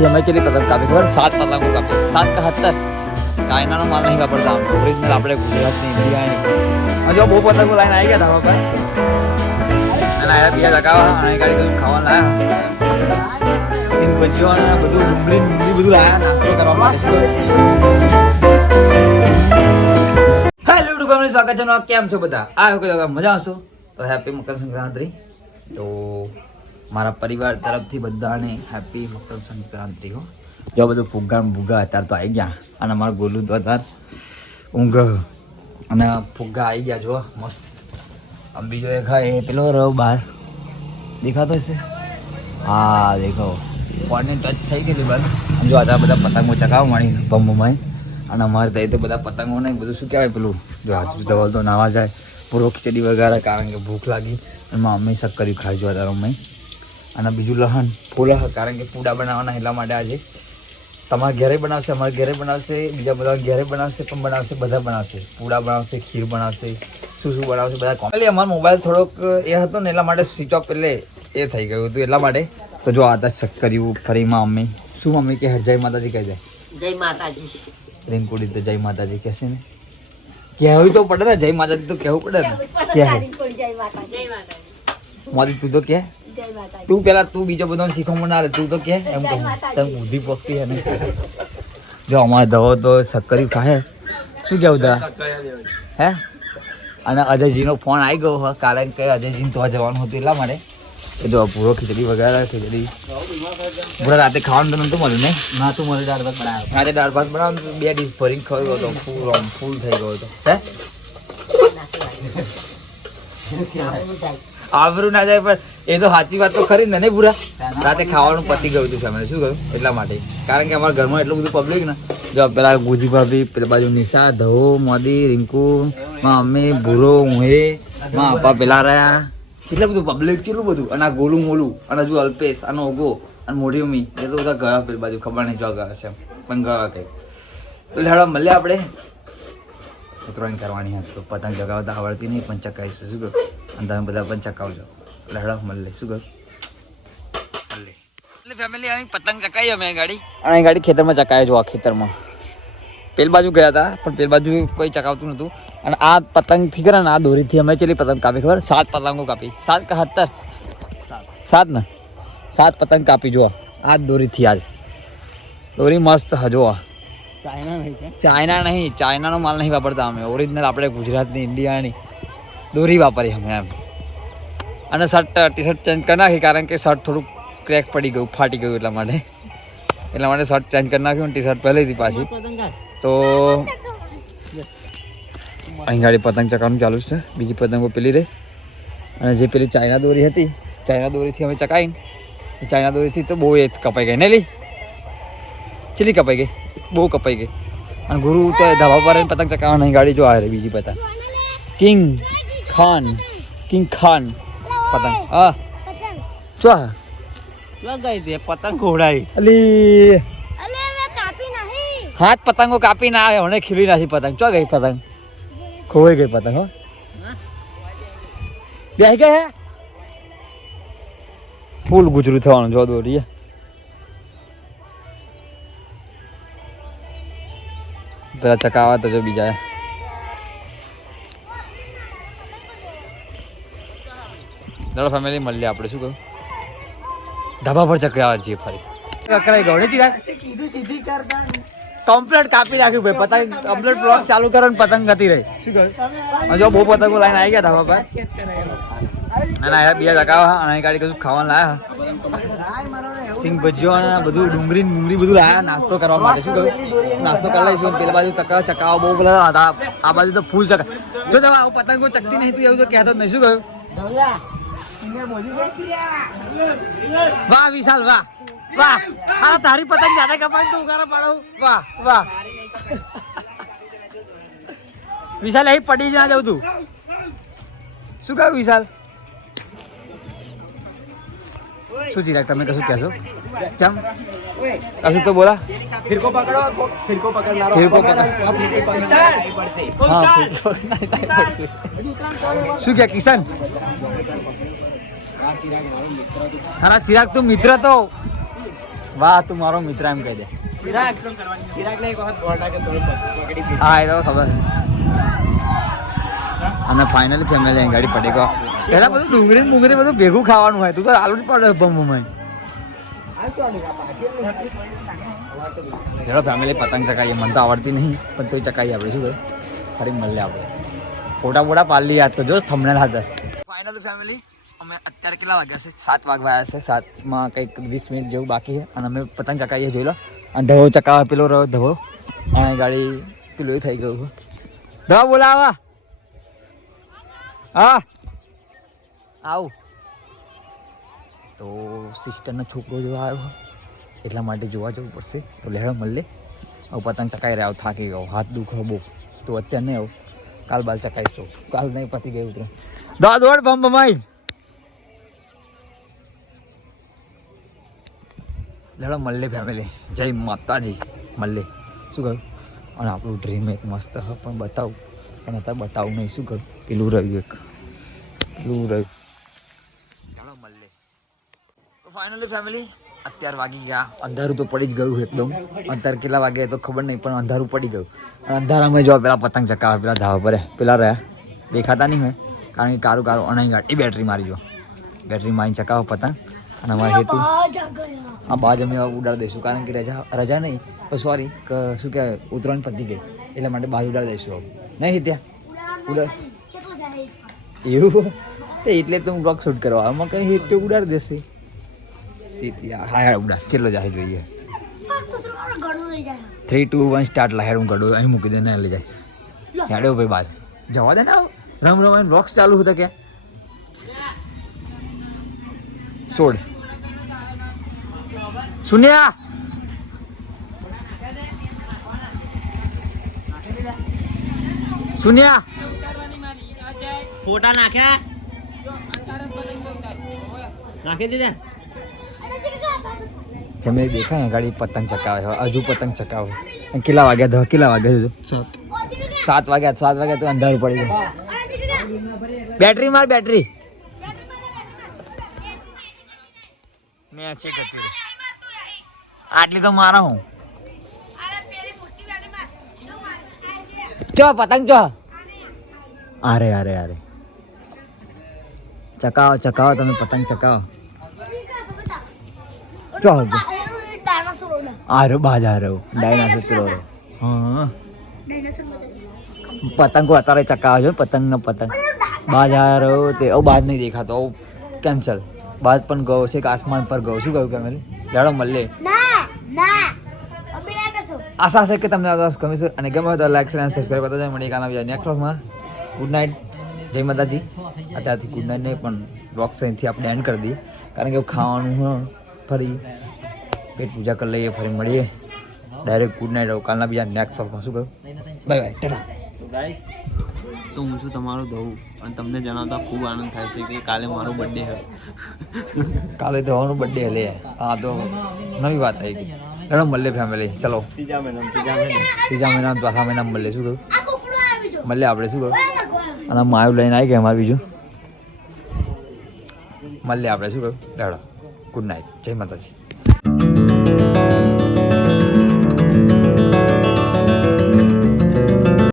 हमें चली पतंग कापी खबर 7 पतंगों कापी 7 का 70 चाइना माल नहीं वापरता हम ओरिजिनल अपने गुजरात में इंडिया है जो बहुत पतंग लाइन आई गया था वहाँ पर અને આયા બીજા જગાવા અને ગાડી બધું ખાવા લાયા સિંગ ભજીઓ અને બધું ડુંગળી બધું લાયા નાસ્તો કરવા માટે હેલો યુટ્યુબ સ્વાગત છે કેમ છો બધા આ વખતે મજા આવશો તો હેપી મકર સંક્રાંતિ તો મારા પરિવાર તરફથી બધાને હેપી મકર સંક્રાંતિ હો જો બધું ફુગ્ગા અત્યારે તો આવી ગયા અને અમારું ગોલું તો અત્યારે ઊંઘ અને ફુગ્ગા આવી ગયા જો મસ્ત अब बीजो एक है पेलो रहो बाहर देखा तो इसे हाँ देखो फोन ने टच થઈ ગયેલું બસ જો આ બધા પતંગો ચકાવવા મળી બમ્બમાં અને અમારે ત્યાં તો બધા પતંગો ને બધું શું કહેવાય પેલું જો હાથ દવા તો નાવા જાય પૂરો ખીચડી વગેરે કારણ કે ભૂખ લાગી અને મમ્મી શક્કરી ખાઈ જો તારો મમ્મી અને બીજું લહન ફૂલ કારણ કે પૂડા બનાવવાના એટલા માટે આજે તમારા ઘરે બનાવશે અમારા ઘરે બનાવશે બીજા બધા ઘરે બનાવશે પણ બનાવશે બધા બનાવશે પૂડા બનાવશે ખીર બનાવશે શું શું બનાવશે બધા કોમેલી અમારો મોબાઈલ થોડોક એ હતો ને એટલા માટે સ્વિચ ઓફ એટલે એ થઈ ગયું હતું એટલા માટે તો જો આતા શક્કરીયું ફરીમાં મમ્મી શું મમ્મી કે જય માતાજી કહી જાય જય માતાજી રીંકુડી તો જય માતાજી કહેશે ને કહેવું તો પડે ને જય માતાજી તો કહેવું પડે ને મોદી તું તો કે તું પેલા તું બીજો બધો શીખવા ના લે તું તો કે એમ કહું તને બુદ્ધિ પકતી હે જો અમારે દવો તો શક્કરી ખાય શું કેવું દા હે અને અજયજીનો ફોન આવી ગયો હોય કારણ કે અજયજીને તો જવાનું હતું એટલા માટે કે જો પૂરો ખીચડી વગેરે ખીચડી પૂરા રાતે ખાવાનું તો નહોતું મળ્યું ને ના તું મને દાળ ભાત બનાવ્યો રાતે દાળ ભાત બનાવ્યું 2 ડીશ ભરીને ખાયો હતો ફૂલ થઈ ગયો હતો હે આવરું ના જાય પણ એ તો સાચી વાત તો ખરી ને નહીં પૂરા રાતે ખાવાનું પતી ગયું હતું ફેમિલી શું કહ્યું એટલા માટે કારણ કે અમારા ઘરમાં એટલું બધું પબ્લિક ને જો પેલા ગુજી ભાભી પેલા બાજુ નિશા ધવો મોદી રિંકુ માં મમ્મી ભૂરો ઉહે માં આપા પેલા રહ્યા કેટલું બધું પબ્લિક કેટલું બધું અને આ ગોલું મોલું અને હજુ અલ્પેશ અને ઓગો અને મોટી મમ્મી એ તો બધા ગયા પેલી બાજુ ખબર નહીં જો ગયા છે પણ ગયા કંઈ એટલે હળા મળ્યા આપણે ઉતરાયણ કરવાની હતી તો પતંગ ચગાવતા આવડતી નહીં પણ ચકાવીશું શું કહ્યું અને તમે બધા પણ ચકાવજો એટલે હળા મળે શું કહ્યું એટલે ફેમિલી અહીં પતંગ ચકાવી અમે ગાડી અને ગાડી ખેતરમાં ચકાવી જો આ ખેતરમાં પેલ બાજુ ગયા હતા પણ પેલ બાજુ કોઈ ચકાવતું નહોતું અને આ પતંગથી કરે ને આ દોરીથી અમે ચેલી પતંગ કાપી ખબર 7 પતંગો કાપી 7 का 70 7 ને 7 પતંગ કાપી જો આ દોરીથી આજ દોરી મસ્ત હજો ચાઇના નહીં ચાઇનાનો માલ નહીં વાપરતા અમે ઓરિજિનલ આપણે ગુજરાતની ઇન્ડિયાની દોરી વાપરી અમે એમ અને શર્ટ ટી શર્ટ ચેન્જ કરી નાખી કારણ કે શર્ટ થોડુંક ક્રેક પડી ગયું ફાટી ગયું એટલા માટે શર્ટ ચેન્જ કરી નાખ્યું ટી શર્ટ પહેલેથી પાછી તો અહીં ગાડી પતંગ ચકાવવાનું ચાલુ છે બીજી પતંગો પેલી રહી અને જે પેલી ચાઇના દોરી હતી ચાઇના દોરીથી અમે ચકાવીને ચાઇના દોરીથી તો બહુ એ કપાઈ ગઈ ને લી ચીલી કપાઈ ગઈ બહુ કપાઈ ગઈ અને ગુરુ તો ધાબા પર પતંગ ચકાવવા નહીં ગાડી જો આ રહી બીજી પતંગ કિંગ ખાન પતંગ હા ચો ગઈ દે પતંગ ઘોડાઈ અલી હાથ પતંગો કાપી ના આવે હણે ખીલી નાખી પતંગ ચો ગઈ પતંગ ખોવાઈ ગઈ પતંગ હો બેસી ગઈ હે ફૂલ ગુજરું થવાનું જો દોરી પેલા ચકાવા તો જો બીજા ચલો ફેમિલી મળીએ આપણે શું કહું ધાબા પર ચકાવવા છીએ ફરી કરાઈ ગયો ને ચિરાગ કમ્પ્લીટ કાપી નાખ્યું ભાઈ પતંગ કમ્પ્લીટ બ્લોક ચાલુ કરો ને પતંગ ગતી રહી શું કહ્યું જો બહુ પતંગો લાઈન આવી ગયા ધાબા પર અને આયા બીજા ચકાવા અને ગાડી કશું ખાવાનું લાયા સિંગ ભજીઓ અને બધું ડુંગળી બધું લાયા નાસ્તો કરવા માટે શું કહ્યું નાસ્તો કરી લઈશું પેલા બાજુ ચકાવા બહુ બધા હતા આ બાજુ તો ફૂલ ચકા જો તમે આવું પતંગો ચકતી નહીં તું એવું તો કહેતો જ નહીં શું કહ્યું વાહ વિશાલ વાહ વાહ આ તારી પતંગ જાતે કપાઈ તો ઉગારા પાડો વાહ વાહ વિશાલ અહીં પડી જ ના જાવ તું શું કહ્યું વિશાલ શું ચિરાગ તમે કશું કહેશો ચમ કશું તો બોલા ફિરકો શું કે કિશન તારા ચિરાગ તું મિત્ર તો વાહ તું મારો મિત્ર એમ કહી દે. હા એ તો ખબર. અને ફાઇનલી ફેમિલી અહીં ગાડી પડી ગયો. પેલા બધું ડુંગળી બધું ભેગું ખાવાનું હોય. તું તો આલુ જ પડે બમ. ચલો ફેમિલી પતંગ ચકાઈએ. મને તો આવડતી નહીં પણ તો ચકાઈએ આપણે શું કહે ફરી મળીએ આપણે. ફોટા પાડી યાદ તો જો થંબનેલ હાથે. ફાઇનલી ફેમિલી અમે અત્યારે કેટલા વાગ્યા છે? 7 વાગ્યા છે. 7માં કંઈક 20 મિનિટ જેવું બાકી છે અને અમે પતંગ ચકાઈએ જોઈ લો. અને ધવો ચકાવે પેલો રહ્યો ધવો અને ગાડી પેલું એ થઈ ગયું. ધવા બોલાવા હા આવું તો સિસ્ટરનો છોકરો જોવા આવ્યો એટલા માટે જોવા જવું પડશે. તો લેહડો મળે. હવે પતંગ ચકાઈ રહ્યા થાકી ગયો, હાથ દુખો બહુ. તો અત્યારે નહીં આવું, કાલ બાલ ચકાઈશું. કાલ નહીં પતી ગયું ઉતરે દોડ બમ બમાઈ લેડો મળે ફેમિલી. જય માતાજી મળે. શું કહ્યું? અને આપણું ડ્રીમ એક મસ્ત હ પણ બતાવું પણ અત્યારે બતાવું નહીં. શું કહ્યું? પેલું રહ્યું ચાલો મળે. તો ફાઇનલી ફેમિલી અત્યારે વાગી ગયા અંધારું તો પડી જ ગયું એકદમ. અત્યારે કેટલા વાગ્યા તો ખબર નહીં પણ અંધારું પડી ગયું. અને અંધારામાં જો પેલા પતંગ ચકાવે પેલા ધાબા પર પેલા રહ્યા દેખાતા નહીં હોય કારણ કે કારું અણાઈ ગાડી બેટરી મારી જો બેટરી મારી ચકાવો પતંગ. અને અમારે હેતુ આ બાજ અમે ઉડાડી દઈશું કારણ કે રજા નહીં પણ સોરી શું કહેવાય ઉત્તરાયણ પતી ગઈ એટલા માટે બાજ ઉડાડી દઈશું. નહીં ત્યાં ઉડાડ એવું તો એટલે તો હું બ્લોગ શૂટ કરવા આમાં કંઈ હેત ઉડાડી દેશે. હા ઉડાડ ચેટલો જાય જોઈએ. 3, 2, 1 સ્ટાર્ટ લા હેડ હું ગડું અહીં મૂકી દે ને લઈ જાય હેડો ભાઈ બાજ જવા દે ને. રમ બ્લોગ્સ ચાલુ હતા કે છોડ સુન્યા ફોટા નાખ્યા નાખી દીધા. ફેમિલી દેખાય ને ગાડી પતંગ ચકાવે હજુ પતંગ ચકાવે. કેટલા વાગ્યા? કેટલા વાગ્યા? 7 વાગ્યા તો અંધારું પડી ગયું. બેટરી માર બેટરી મેં ચેક કરી આટલી તો મારા હું ચો પતંગ ચો. અરે ચકાવો તમે પતંગ ચકાવો. ચો આરો બાજ આરો ડાયનાસોર પેલો હા પતંગો અત્યારે ચકાવે છે. પતંગ બાજ આરો તે બાજ નહીં દેખાતો કેન્સલ. બાજ પણ ગયો છે કે આસમાન પર ગયો. શું કહ્યું ફેમિલી? લેડો મળે. આશા છે કે તમને આ ગમે છે અને ગમે હોય તો લાઈક શેર અને સબસ્ક્રાઈબ કરતા જાય. મળી કાલના બીજા નેક્સ્ટ વ્લોગમાં. ગુડ નાઇટ, જય માતાજી. અત્યારથી ગુડ નાઇટ નહીં પણ વ્લોગ અહીંથી આપણે એન્ડ કરી દઈએ કારણ કે ખાવાનું હા ફરી પેટ પૂજા કરી લઈએ ફરી મળીએ ડાયરેક્ટ ગુડ નાઇટ. આવું કાલના બીજા નેક્સ્ટ વ્લોગમાં. શું કહ્યું? Bye bye Tata. તો ગાઈસ તો હું છું તમારો ધવુ અને તમને જણાવતા ખૂબ આનંદ થાય છે કે કાલે મારો બર્થડે છે. કાલે ધવાનું બર્થડે લે. હા તો નવી વાત આવી ગઈ. લેડો મળે ફેમિલી. ચલો ત્રીજા મહિનામાં ચોથા મહિનામાં મળે. શું કહ્યું? મળે આપણે. શું કહ્યું? અને માયું લઈને આવી ગયા અમારે બીજું મળે આપણે. શું કહ્યું? લેડો ગુડ નાઇટ, જય માતાજી.